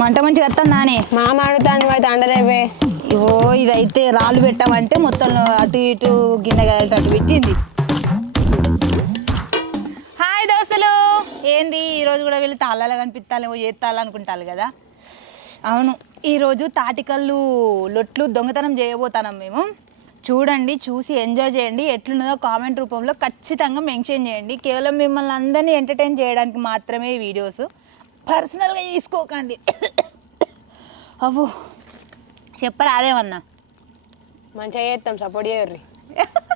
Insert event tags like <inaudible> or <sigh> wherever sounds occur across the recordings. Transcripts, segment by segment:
మంట మంచిగా వస్తాను నానే. మామ అడుగుతాను అయితే అండలేవే ఇవో ఇదైతే రాళ్ళు పెట్టామంటే మొత్తం అటు ఇటు గిన్నె అటు పెట్టింది. హాయ్ దోస్తులు. ఏంది ఈరోజు కూడా వీళ్ళు తాళాలు కనిపిస్తాలేమో చేస్తాలనుకుంటారు కదా. అవును ఈరోజు తాటికల్లు లొట్లు దొంగతనం చేయబోతున్నాం మేము. చూడండి చూసి ఎంజాయ్ చేయండి. ఎట్లున్నదో కామెంట్ రూపంలో ఖచ్చితంగా మెన్షన్ చేయండి. కేవలం మిమ్మల్ని అందరినీ ఎంటర్టైన్ చేయడానికి మాత్రమే ఈ వీడియోస్. పర్సనల్గా తీసుకోకండి అవ్వు. చెప్పరా అదేమన్నా మంచిగా చేస్తాం సపోర్ట్ చేయర్రి. <laughs>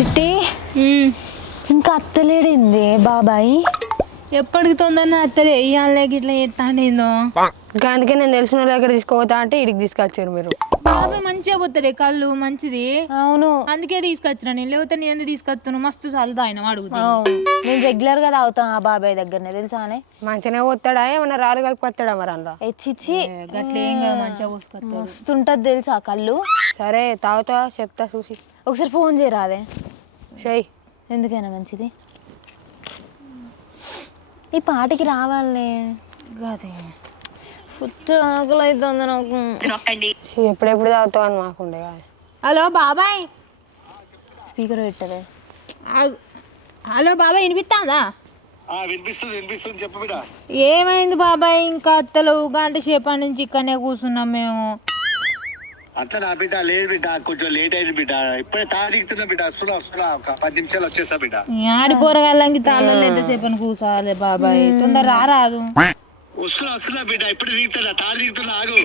చిట్టి? ఇంకా అత్తలేడింది బాబాయ్. ఎప్పటికి తొందరన అత్తలే వేయాలే ఇట్లా చేస్తాడేందో ఇంకా అందుకే నేను తెలిసిన వాళ్ళ దగ్గర తీసుకోవద్దా అంటే ఇడికి తీసుకొచ్చారు మీరు. బాబాయ్ మంచిగా పోతాడే కళ్ళు మంచిది? అవును. అందుకే తీసుకొచ్చిన నేను లేకపోతే నేను ఎందుకు తీసుకొస్తాను మస్తు చల్లుతా ఆయన అడుగుతా అవును. నేను రెగ్యులర్గా తాగుతాం ఆ బాబాయ్ దగ్గరనే తెలుసానే మంచిగానే పోతాడా? ఏమన్నా రాళ్ళు కలిపి వస్తాడా మరి అందులో? ఎచ్చిచ్చి గట్ల కాదు మంచిగా పోసుకొస్తా మస్తుంటది తెలుసా ఆ కళ్ళు? సరే తాగుతా చెప్తా చూసి. ఒకసారి ఫోన్ చేయరాదే? షేయ్ ఎందుకైనా మంచిది? ఈ పాటికి రావాలే. గదే. పుట్టు ఆకలి అవుతుంది నాకు ఎప్పుడెప్పుడు తాగుతావు అని మాకుండే కాదు. హలో బాబాయ్. స్పీకర్ పెట్టదే. హలో బాబాయ్ వినిపిస్తాందా? ఆ వినిపిస్తుంది వినిపిస్తుంది. చెప్పు బిడ్డ. ఏమైంది బాబాయ్? ఇంకా అత్తలు గంట సేపటి నుంచి ఇక్కడనే కూర్చున్నాం మేము. అట్లా నా బిడ్డ లేదు బిడ్డ కొంచెం లేట్ అయింది బిడ్డ. ఇప్పుడే తాగిస్తున్నా బిడ్డ వస్తున్నా వస్తున్నా. ఒక పది నిమిషాలు వచ్చేస్తా బిడ్డ. ఆడి పోరగాళ్ళకి తాళ్ళలో ఎంతసేపు అని కూర్చోవాలి బాబాయ్. తొందర రారాదు. వస్తున్నా వస్తున్నా బిడ్డ ఇప్పుడు దిగుతున్నా తాడు దిగుతున్నా ఆగు.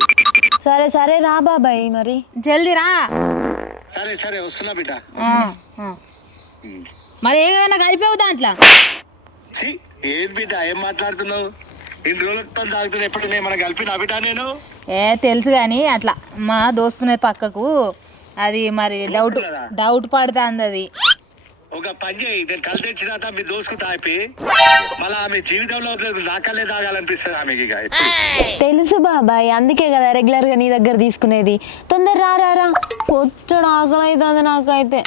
సరే సరే రా బాబాయ్ మరి. జల్దీ రా. సరే సరే వస్తున్నా బిడ్డ. మరి ఏమైనా కలిపావు దాంట్లో? ఏం బిడ్డ ఏం మాట్లాడుతున్నావు? ఇన్ని రోజులతో తాగుతున్నా ఎప్పుడు నేను మన కలిపి నా బిడ్డ నేను? ఏ తెలుసు కానీ అట్లా. మా దోస్తున్న పక్కకు. అది మరి డౌట్ డౌట్ పడుతుంది అది ఒక పని చేయి నేను కళ్ళు తెచ్చినాక మీ దోసుకు తాపి. మళ్ళా ఆమె జీవితంలో నాకల్లే తాగాలనిపిస్తుంది ఆమెకి ఇక. తెలుసు బాబాయ్ అందుకే కదా రెగ్యులర్గా నీ దగ్గర తీసుకునేది. తొందర రా రా రా. పొచ్చడు ఆకలి అవుతుంది నాకైతే.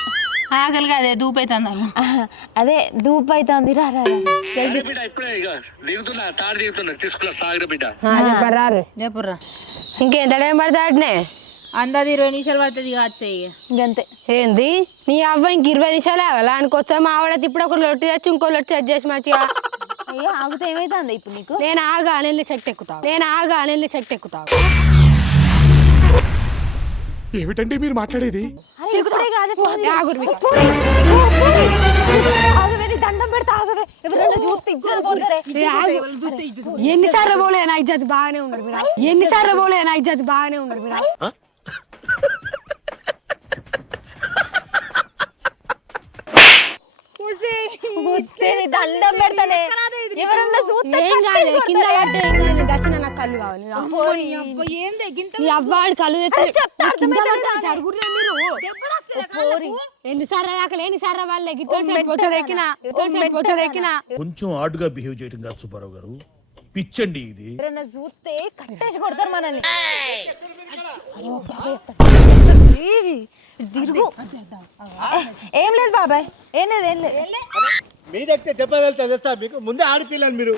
ఆకలి అదే దూపైతుంది ఆహా, అదే ధూప్ అవుతుంది రా రా. ఇక చెప్పరా ఇంకెంత టైం పడతాడనే అందది ఇరవై నిమిషాలు పడుతుంది కావచ్చు ఇంకంతే. ఏంది? నీ అవ్వ ఇంక ఇరవై నిమిషాలు ఆగలా? అనుకొచ్చా మా ఆవిడ ఇప్పుడు ఒక లొట్టు తెచ్చి ఇంకో లొట్టు సెట్ చేసి మంచిగా. అయ్యో ఆగితే ఏమైతుంది ఇప్పుడు నీకు? నేను ఆగా నెల్లి చెట్టు ఎక్కుతా నేను ఆగా నెల్లి చెట్టు ఎక్కుతా ఏమిటండి మీరు మాట్లాడేది? ఇప్పుడే కాదే. ఆగురు దండం పెడతా ఆగవే. చూస్తే. ఎన్నిసార్లు పోలే నా ఇజ్జత్ బాగానే ఉన్నాడు బిడా. ఎన్నిసార్లు పోలే నా ఇజ్జత్ బాగానే ఉన్నాడు బిడా. నీ దండం పెడతానే. ఎవరన్నా చూస్తే ఏం కాదు కింద పట్టే ఏం కాదు నీకు వచ్చిన నాకు కళ్ళు కావాలి. అవ్వాడు కళ్ళు తెచ్చి కింద పట్టే జరుగురే మీరు. ఎన్నిసార్లు దాకా ఎన్నిసార్లు వాళ్ళే? ఎక్కినా ఎక్కినా కొంచెం ఆడుగా బిహేవ్ చేయడం కాదు సుబ్బారావు గారు. పిచ్చండి ఇది. చూస్తే కట్టేసి కొడతారు మనల్ని. తిరుగు ఏం లేదు బాబాయ్. ఏం లేదు. ఏం లేదు. మీదైతే దెబ్బ వెళ్తే తెలుసా మీకు? ముందే ఆడిపిల్లని మీరు.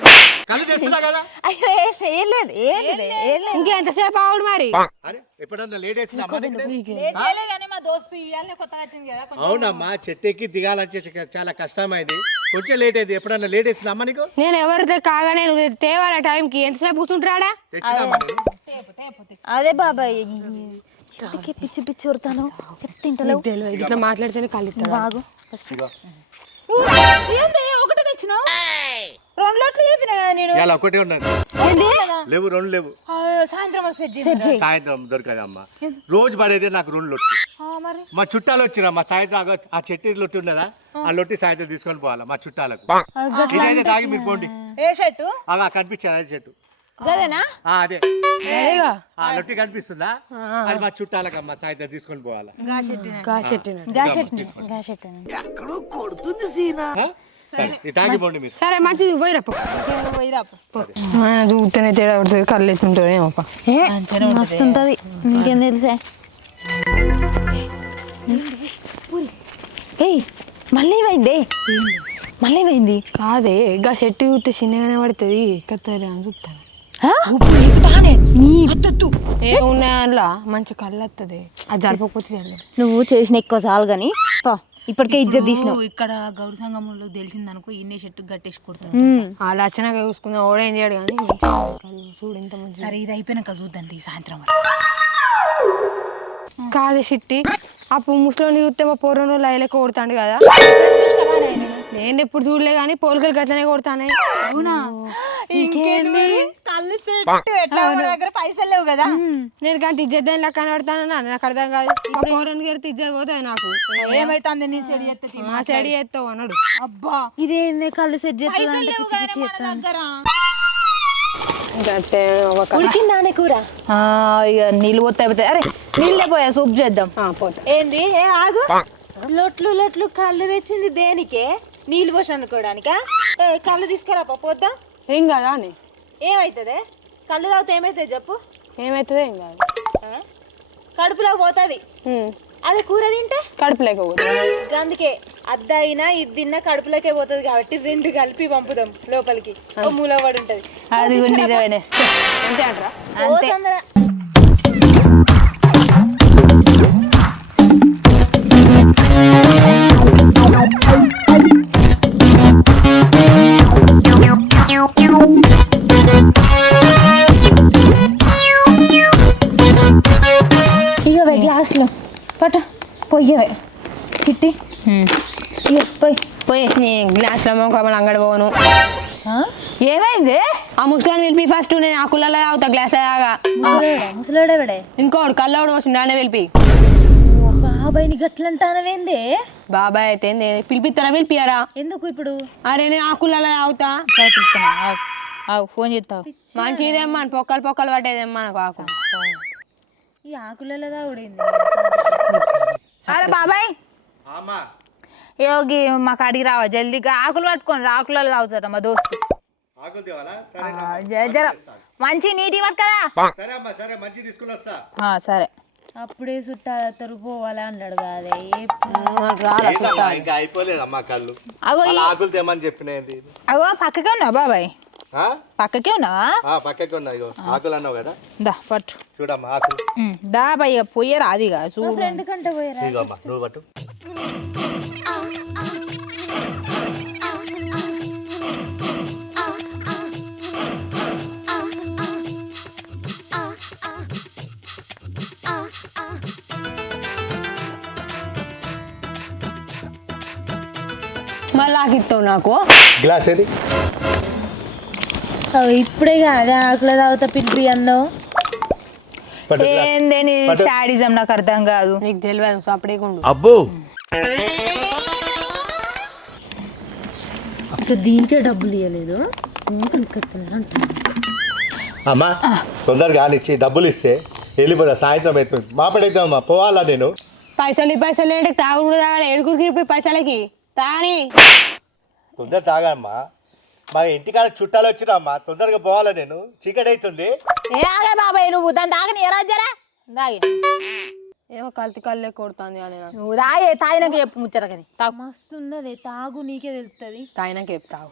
కళ్ళు తెస్తున్నా కదా? అయ్యో ఏ- ఏం లేదు ఏం లేదు ఏం లేదు. ఇంకెంతసేపు ఆవుడు మరి? అరే ఎప్పుడన్నా లేట్ వేసింది అమ్మా నీకు? కానీ మా దోస్తు ఇవాళ కొత్తగా వచ్చింది కదా అవునమ్మా చెట్టు ఎక్కి దిగాలంటే చ- చాలా కష్టమైంది. కొంచెం లేట్ అయింది. ఎప్పుడన్నా లేట్ వేసింది అమ్మ నీకు? నేను ఎవరితో కాగానే నువ్వు తేవాల టైంకి? ఎంతసేపు కూర్చుంటాడా? నేను? అదే బాబాయ్ పిచ్చి పిచ్చి కొడతాను చెప్తింటలేవు ఇట్లా మాట్లాడితేనే కళ్ళు బాగు ఫస్ట్. ఇదిగో. ఏంది? ఒకటి తెచ్చినావు? రెండు లొట్లు చెప్పిన కదా నేను? ఇలా ఒకటే ఉన్నది లేవు రెండు లేవు. ఆ, సాయంత్రం వరకు సెట్ చేయి. సాయంత్రం దొరకదు అమ్మ. రోజు పడేది నాకు రెండు లొట్టు. మరి? మా చుట్టాలు వచ్చిన మా సాయంత్రం ఆగో ఆ చెట్టు లొట్టి ఉన్నదా? ఆ. లొట్టి సాయంత్రం తీసుకొని పోవాలా మా చుట్టాలకు. ఇదైతే తాగి మీరు పోండి. ఏ షర్టు అలా కనిపించాను అదే చెట్టు. గదేనా ఆ, అదే. ఆ లొట్టి కనిపిస్తుందా? అది మా చుట్టాలకు అమ్మ సాయంత్రం తీసుకొని పోవాలా. గా షర్టు ఆ? సరే ఇది తాగి పోండి మీరు. సరే మంచిది పోయిరా పో. పోయిరా ఆ, చూస్తేనే తేడా పడుతుంది కళ్ళు ఎట్లుంటుంది ఏమప్ప మస్తు ఉంటది. నీకేం తెలుసే? ఏయ్ మళ్ళీ ఏమైంది మళ్ళీ ఏమైంది కాదే గా చెట్టు చూస్తే చిన్నగానే పడుతుంది కత్తలే అని చూస్తాను. ఏ? ఉన్నాయి అందులో మంచి కళ్ళు వస్తుంది అది జరపకపోతే నువ్వు చేసిన ఎక్కువ చాలు కానీ ఇప్పటికే ఇజ్జత్ ఇప్పుడు ఇక్కడ గౌడ సంఘంలో తెలిసిందనుకో ఇన్నే షర్టు కట్టేసి కొడతాను ఉమ్. అలా వచ్చినాక చూసుకుందాం ఓడ ఏం చేయడు కానీ చూడు ఎంత మంచి సరే ఇది అయిపోయినాక చూద్దండి సాయంత్రం వరకు. కాదే చిట్టి. అప్పుడు ముసలోని చూస్తే మా పూర్వం లైలెక్క కొడతాడు కదా. నేను ఎప్పుడు చూడలే కానీ పోలికలు గట్లనే కొడతానే. ఇంకేంది కళ్ళు సెట్ ఎట్లా మన దగ్గర పైసలు లేవు కదా. నేను కానీ ఇజ్జత్ లెక్క కనబడతాను నాకు అర్థం కాదు. పూర్వానికి వెళ్తే ఇజ్జత్ పోతుంది నాకు. ఏమైతుంది నేను చెడి ఎత్తే మా సైడ్ చేస్తావు అన్నాడు. అబ్బా. ఇదేంది కళ్ళు సెట్. ఉడికిందానే కూర? ఆ, ఇక నీళ్ళు పోతే అయిపోతాయి అరే నీళ్ళే పోయా సూప్ చేద్దాం. ఆ, పోతా. ఏంది? ఏ ఆగు. లొట్లు లొట్లు కళ్ళు తెచ్చింది దేనికే? నీళ్ళు పోసి అనుకోవడానికా? ఏ కళ్ళు తీసుకురా పోద్దాం. ఏం కాదా అని? ఏమవుతుంది కళ్ళు తాగితే ఏమవుతుంది చెప్పు? ఏమవుతుంది ఏం కాదు? కడుపులో పోతుంది. అదే కూర తింటే? కడుపు లేకపోతే అందుకే అద్దయినా ఇది తిన్నా కడుపులోకే పోతుంది కాబట్టి రెండు కలిపి పంపుదాం లోపలికి. మూల పడి ఉంటది. అది అంతే అంటారా? అంతే. గ్లాసులో పట్టు. పొయ్యవే. చిట్టి. పోయి. పోయి నీ గ్లాస్లో మొక్కమని అంగడి పోను ఏమైంది? ఆ ముసలాన్ని పిలిపి ఫస్ట్ నేను ఆ కుళ్ళలో తాగుతా గ్లాస్లో తాగా. ముసలోడే? విడే ఇంకోడు కల్లోడు వస్తుంది దాన్ని పిలిపి. బాబాయ్ నీ గట్లంటానవేందే? బాబాయ్ అయితే? పిలిపిస్తారా పిలిపియారా ఎందుకు ఇప్పుడు? అరే నేను ఆ కుళ్ళలో తాగుతా. ఫోన్ చేస్తావు మంచిదేమ్మా పొక్కలు పొక్కలు పట్టేదేమ్మా నాకు ఆకు. ఈ ఆకులలో తాగుడైంది అరే బాబాయ్. యోగి మాకు అడిగి రావా జల్దీగా ఆకులు పట్టుకొని రా, ఆకులలో తాగుతారా మా దోస్తు. ఆకులు తేవాలా? ఆ, సరే జర జర. మంచి నీటి పట్టుకరా. సరే అమ్మా సరే మంచి తీసుకుని వస్తా. ఆ, సరే. అప్పుడే చుట్టాల తరు పోవాలా అన్నాడు కాదే ఇంకా కళ్ళు. అగో వాళ్ళ ఆకులు తేమని చెప్పినది అగో పక్కకే ఉన్నావా బాబాయ్? పక్కకే ఉన్నావా? ఆ, పక్కకి ఉన్నాయి ఇగో. ఆకులు అన్నావు కదా? దా పట్టు. చూడమ్మా ఆకులు దా చూడు. పోయారా ఇగో అమ్మా నువ్వు పట్టు. మళ్ళీ ఆకిస్తావు నాకు? గ్లాస్ ఏది? ఇప్పుడే కాదే? ఆకుల తాగుతా పిలిపి అన్నావు శాడిజం? నాకు అర్థం కాదు. నీకు తెలియదు సపడేకుండు అబ్బో! ఇక దీనికే డబ్బులు ఇవ్వలేదు అమ్మా తొందరగా కానిచ్చి డబ్బులు ఇస్తే వెళ్ళిపోతా సాయంత్రం అవుతుంది. మాపడైతామమ్మా పోవాలా నేను? పైసలు పైసలు ఏంటి? తాగుడు తాగాలి. ఏడుగురికి పైసలకి. తాగని తొందర తాగమ్మా. మా ఇంటికాడ చుట్టాలు వచ్చినమ్మా తొందరగా పోవాలా నేను? చీకటి అవుతుంది ఏ ఆగే బాబాయ్ నువ్వు దాన్ని తాగని ఎరా జరా దాగి ఏమో కల్తీ కళ్ళే కొడుతుంది అని నాకు. నువ్వు తాగే తాగినాక చెప్పు ముచ్చటకని. తాగు. మస్తు ఉన్నది తాగు నీకే తెలుస్తుంది తాగినాక చెప్తావు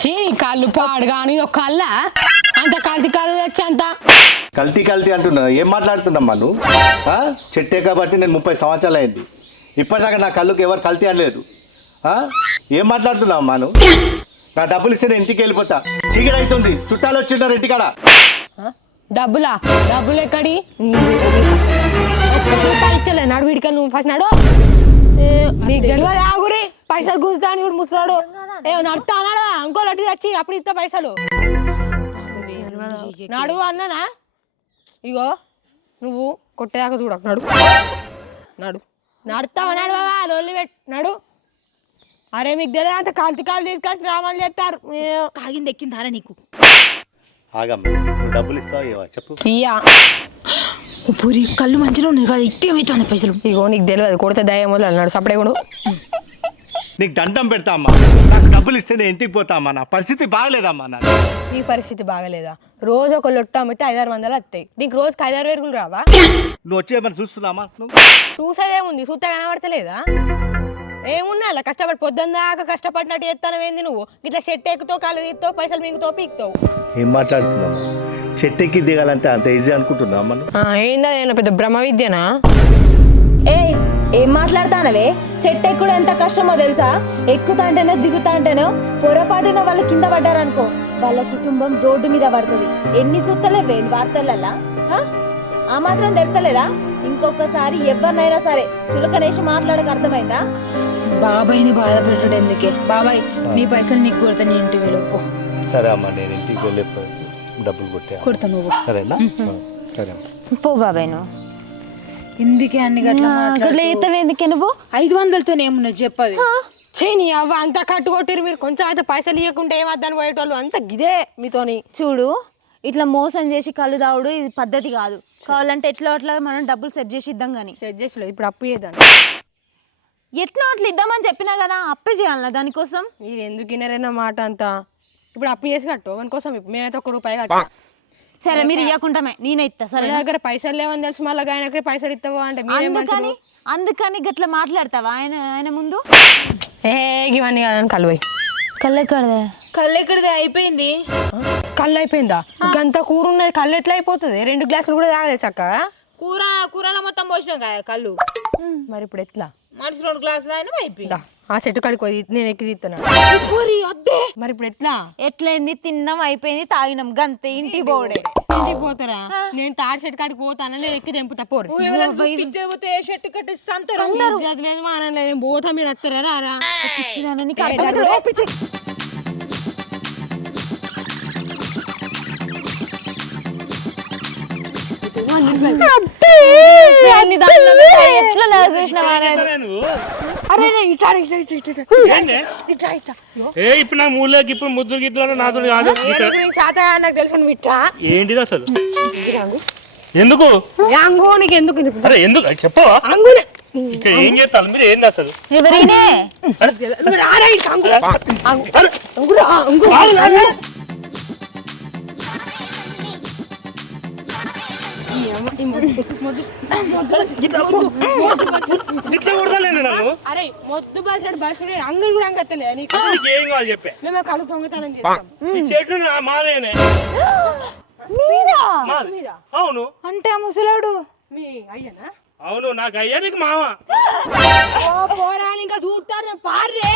షీ కళ్ళు పాడు కానీ ఒక కళ్ళ? అంత కల్తీ తెచ్చి అంత. కల్తీ కల్తీ అంటున్నా. ఏం మాట్లాడుతున్నామ్మా నువ్వు ఆ? చెట్టే కాబట్టి నేను ముప్పై సంవత్సరాలు అయింది. ఇప్పటిదాకా నా కళ్ళుకి ఎవరు కల్తీ అనలేదు. ఆ? ఏం మాట్లాడుతున్నావు అమ్మా నువ్వు నా డబ్బులు ఇస్తే నేను ఇంటికి వెళ్ళిపోతా. చీకటి అవుతుంది. చుట్టాలు వచ్చింటారు ఇంటికాడ. డబ్బులా? డబ్బులు ఎక్కడి? ఇచ్చలే నడు వీడికి నువ్వు ఫస్ట్ నడు. ఏ, మీకు తెలియదు ఆగురి పైసలు గుంజుతాను కూడా ముసలాడు. ఏ నడుతా అన్నాడు ఇంకో లడ్డు తెచ్చి అప్పుడు ఇస్తా పైసలు. నడు అన్నానా? ఇగో నువ్వు కొట్టేదాకా చూడకు నడు నడు నడుతావా నడు బాబా లొల్లి పెట్టు నడు. అరే మీకు తెలియదు అంత కాల్తి కాలు తీసుకొచ్చి రామాలు చేస్తారు? ఏ, తాగింది ఎక్కిందారా నీకు? ఆగమ్మ. డబ్బులు ఇస్తావా చెప్పు. ఇయ్యా. పూరి కళ్ళు మంచిగా ఉన్నాయి కదా ఇట్టేమైతుంది పైసలు. ఇగో నీకు తెలియదు. కొడితే దయ్యం వల్ల అన్నాడు సపడే కూడా. నీకు దండం పెడతా అమ్మా. నాకు డబ్బులు ఇస్తే నేను ఇంటికి పోతా అమ్మా. నా పరిస్థితి బాగలేదమ్మా నా నీ పరిస్థితి బాగలేదా? రోజు ఒక లొట్ట అమ్మితే ఐదారు వందలు వస్తాయి. నీకు రోజుకి ఐదారు వేరుగులు రావా? నువ్వు వచ్చి ఏమైనా చూస్తున్నామా చూసేదేముంది చూస్తే కనబడతలేదా? ఏమున్నా అలా కష్టపడి? పొద్దున్న దాకా కష్టపడినట్టు చేస్తాను ఏంది నువ్వు? ఇట్లా చెట్టు ఎక్కుతో కాలు తీస్తావు పైసలు మింగుతావు పీకుతావు. ఏం మాట్లాడుతున్నామ్మా చెట్టెక్కి దిగాలంటే అంత ఈజీ అనుకుంటున్నా మనం ఏందా ఏమన్నా పెద్ద బ్రహ్మ విద్యనా? ఏ ఏం మాట్లాడతానవే? చెట్టు ఎక్కుడు ఎంత కష్టమో తెలుసా? ఎక్కుతాంటేనో దిగుతాంటేనో పొరపాటున వాళ్ళు కింద పడ్డారనుకో. వాళ్ళ కుటుంబం రోడ్డు మీద పడుతుంది. ఎన్ని సుత్తలేవే వార్తలల్లా? హ? ఆ మాత్రం తెలుస్తలేదా ఇంకొకసారి ఎవరినైనా సరే చులకనేసి మాట్లాడక అర్థమైందా? బాబాయ్ని బాధ పెట్టడు ఎందుకే? బాబాయ్ నీ పైసలు నీకు కొడతా నీ ఇంటి వెళ్ళిపో సరే అమ్మా నేను ఇంటికి వెళ్ళి డబ్బులు కొట్టే. కొడతా నువ్వు. సరేనా? సరే పో బాబాయ్ నువ్వు. ఎందుకే అన్ని గట్లా ఎందుకే నువ్వు? ఐదు వందలతో ఏమున్నది చెప్పవి. చేయని అవ్వ అంతా కట్టుకొట్టిరు మీరు. కొంచెం అయితే పైసలు ఇవ్వకుంటే ఏమద్దని పోయేటోళ్ళు అంత గిదే మీతోని. చూడు ఇట్లా మోసం చేసి కళ్ళు తాగుడు ఇది పద్ధతి కాదు. కావాలంటే ఎట్లా అట్లా మనం డబ్బులు సెట్ చేసి ఇద్దాం కానీ సెట్ చేసలేదు ఇప్పుడు అప్పు చేద్దాం ఎట్లా అట్లా ఇద్దామని చెప్పినా కదా అప్పే చేయాలనా దానికోసం? మీరు ఎందుకు వినరైనా మాట అంతా? ఇప్పుడు అప్పు చేసి కట్టు మన కోసం ఇప్పుడు మేమైతే ఒక రూపాయి కట్టు సరే మీరు ఇవ్వకుంటామే నేనే ఇస్తా సరే దగ్గర పైసలు లేవని తెలుసు మళ్ళీ ఆయనకి పైసలు ఇస్తావా అంటే మీరేం అందుకని గట్లా మాట్లాడతావా? ఆయన ఆయన ముందు? ఏ ఇవన్నీ కాదని కలువై కళ్ళెక్కడదే? కళ్ళు ఎక్కడిది అయిపోయింది. కళ్ళు అయిపోయిందా గంత కూర ఉన్నది కళ్ళు ఎట్లా అయిపోతుంది? రెండు గ్లాసులు కూడా తాగలేదు చక్క? కూర కూరలో మొత్తం పోసినాం కదా కళ్ళు. మరి ఇప్పుడు ఎట్లా? మనిషి రెండు గ్లాసులు అయినా అయిపోయింది. ఆ చెట్టు కాడికి పోయి నేను ఎక్కి తీస్తున్నా మరి ఇప్పుడు ఎట్లా? ఎట్లయింది? తిన్నాం అయిపోయింది తాగినాం. గంతే ఇంటి పోడే ఇంటికి పోతారా? నేను తాడి చెట్టు కాడికి పోతాను? నేను ఎక్కి తెంపుతా. పోరు. షర్ట్ ఇజ్జత్ లేదు లేదు నేను పోతా మీరు వస్తారా రారా? ఎట్లా నా చూసినావా? అరే ఇట్లా ఇట్లా ఇట్లా ఇట్లా, ఇట్లా ఏ ఇప్పుడు నా మూలకి ఇప్పుడు ముద్దులు గిద్దులు నాతో కాదు. నాకు తెలుసు ఇట్లా ఏంటిది అసలు? ఎందుకు? ఎందుకు? అరే ఎందుకు? చెప్పవా? అంగునే. ఇక్కడ ఏం చేస్తారు మీరు ఏంది అసలు? ఎవరైనే? ఇట్లా కొడతాలేను నన్ను అరే మొద్దు బస్సు బస్సు అంగన్ కూడా అంగత్తలే నీకు నీకు ఏం కాదు చెప్పే మేము కళ్ళు దొంగతనం చేస్తాం ఈ చెట్లు నా మాదేనే మాది. అవును అంటే ముసలాడు మీ అయ్యనా అవును నాకు అయ్యా నీకు మామ ఓ పోరాని ఇంకా చూస్తారు పార్రే